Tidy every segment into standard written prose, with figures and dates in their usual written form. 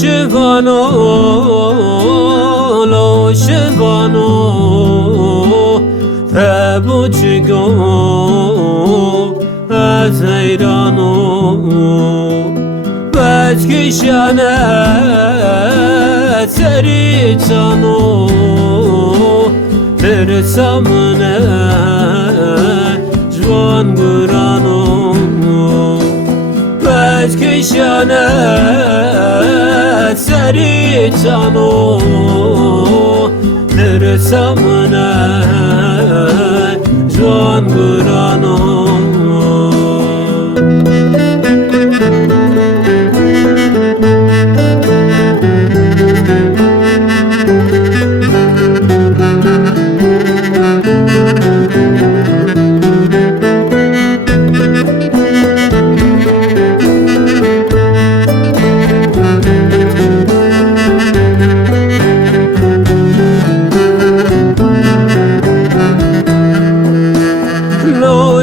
شبانو لو شبانو فبوچگو از ایرانو بچکشانه سریچانو برسامنه جوان گرانو بچکشانه سریچانو برسامنه جوان گرانو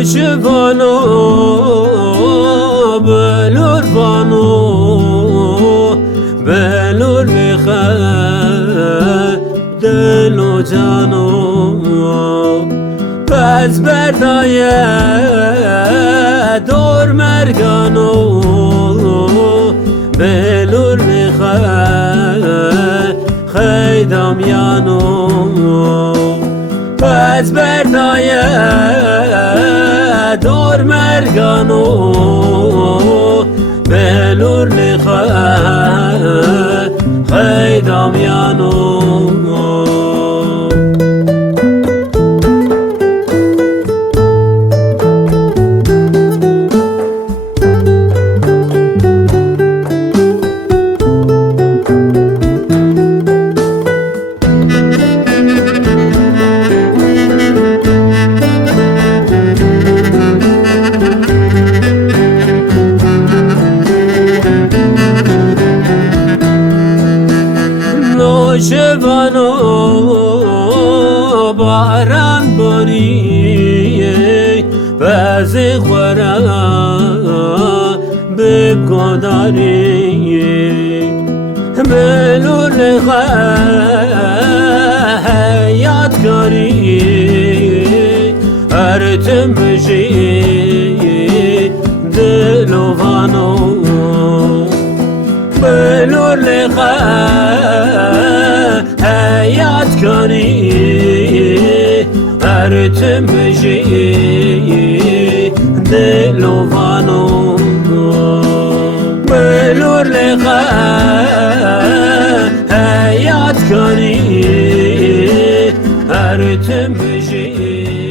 شبانو بلور بانو بلور بخیر دلو جانو پس بردای دور مرگانو بلور بخیر خیدام یانو پس بردای دور مرگانو بلور لخیر خیدام یانو شبانو باران باری بعضی خورا بگداری بلور حیات کاری هر تمشی دلوانو بلور حیات کاری هر تمشی دلوانو بلور حیات کاری هر تمشی